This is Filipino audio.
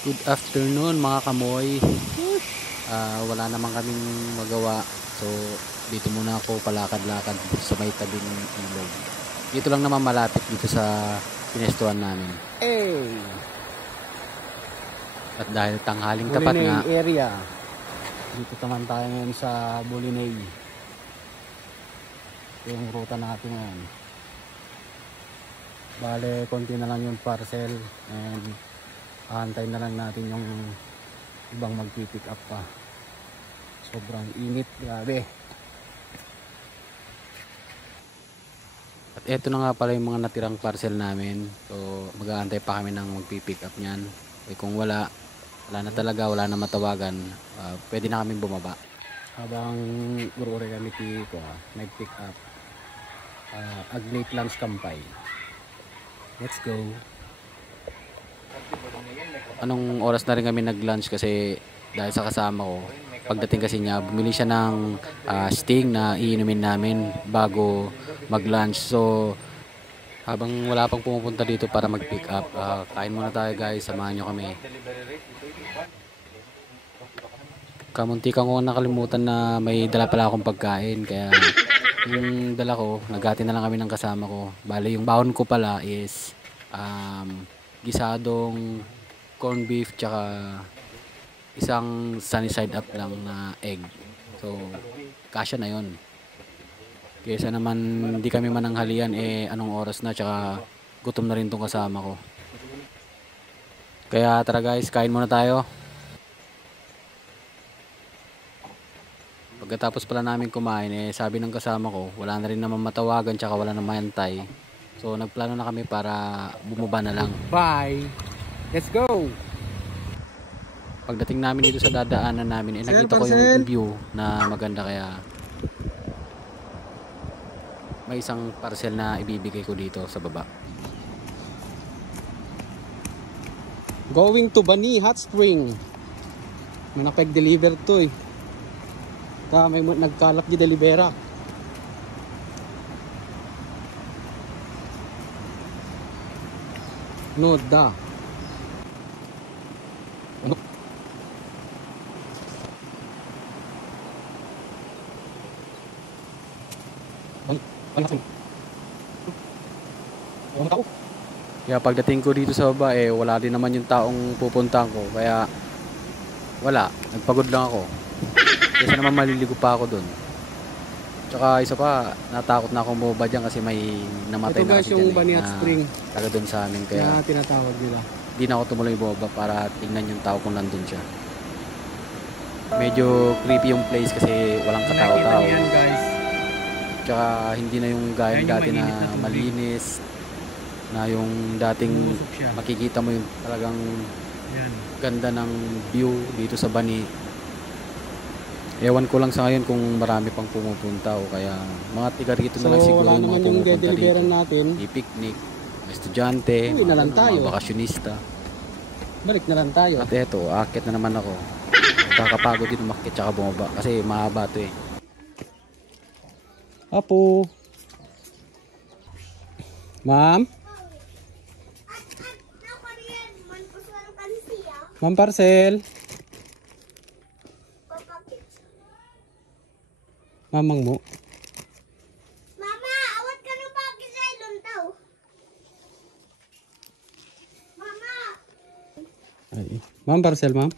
Good afternoon mga kamoy. Wala naman kaming magawa. So dito muna ako palakad-lakad sa may tabing ilog. Dito lang naman malapit dito sa pinestuhan namin. At dahil tanghaling tapat nga area. Dito naman tayo ngayon sa Bolinay. Ito yung ruta natin ngayon. Bale, konti na lang yung parcel and aantayin na lang natin yung ibang magpipick up pa. Sobrang init, grabe. At eto na nga pala yung mga natirang parcel namin. So mag-aantay pa kami ng magpipick up niyan. Eh kung wala na talaga, wala na matawagan, pwede na kaming bumaba. Habang gurure kami dito, nag-pick up Agnate Lunch Kampay. Let's go. Anong oras na rin kami nag-lunch kasi dahil sa kasama ko, pagdating kasi niya, bumili siya ng Sting na iinumin namin bago mag-lunch. So habang wala pang pumupunta dito para mag-pick up, kain muna tayo guys, samahan nyo kami. Kamuntikan ko nakalimutan na may dala pala akong pagkain, kaya yung dala ko, nagati na lang kami ng kasama ko. Bale yung baon ko pala is gisadong corn beef tsaka isang sunny side up lang na egg. So kasya na yon. Kaysa naman hindi kami mananghalian, anong oras na, tsaka gutom na rin tong kasama ko. Kaya tara guys, kain muna tayo. Pagkatapos pala namin kumain, sabi ng kasama ko, wala na rin naman matawagan tsaka wala na mayantay. So nagplano na kami para bumaba na lang. Bye! Let's go! Pagdating namin dito sa dadaanan namin, nakita ko yung view na maganda, kaya may isang parcel na ibibigay ko dito sa baba. Going to Bani Hot Spring. May nakapag-deliver to eh. Kaya may nagkalap di delibera. Noda. Ano? Kaya pagdating ko dito sa baba, wala din naman yung taong pupuntahan ko, kaya wala, nagpagod lang ako. Kasi naman maliligo pa ako dun. Tsaka isa pa, natakot na akong bumaba dyan kasi may namatay na kasi dyan Bani Hot Spring taga dun sa amin, kaya na tinatawag nila. di na ako tumuloy bumaba para tingnan yung tao kung nandun siya. Medyo creepy yung place kasi walang katao-tao. Tsaka hindi na yung gaya dati na malinis, na yung dating makikita mo yung talagang ganda ng view dito sa Bani. Ewan ko lang sa ngayon kung marami pang pumupunta o kaya mga tiga rito na lang siguro yung mga pumupunta dito. I-picnic, estudyante, mga bakasyonista. Balik na lang tayo. At eto, aakyat na naman ako. Kakapagod din umakyat tsaka bumaba kasi mahaba to eh. Apo. Ma'am? Ma'am parcel. Mamang mo. Mama, awat ka nung bagay sa ilong tao. Mama. Ay. Ma'am parcel, ma'am.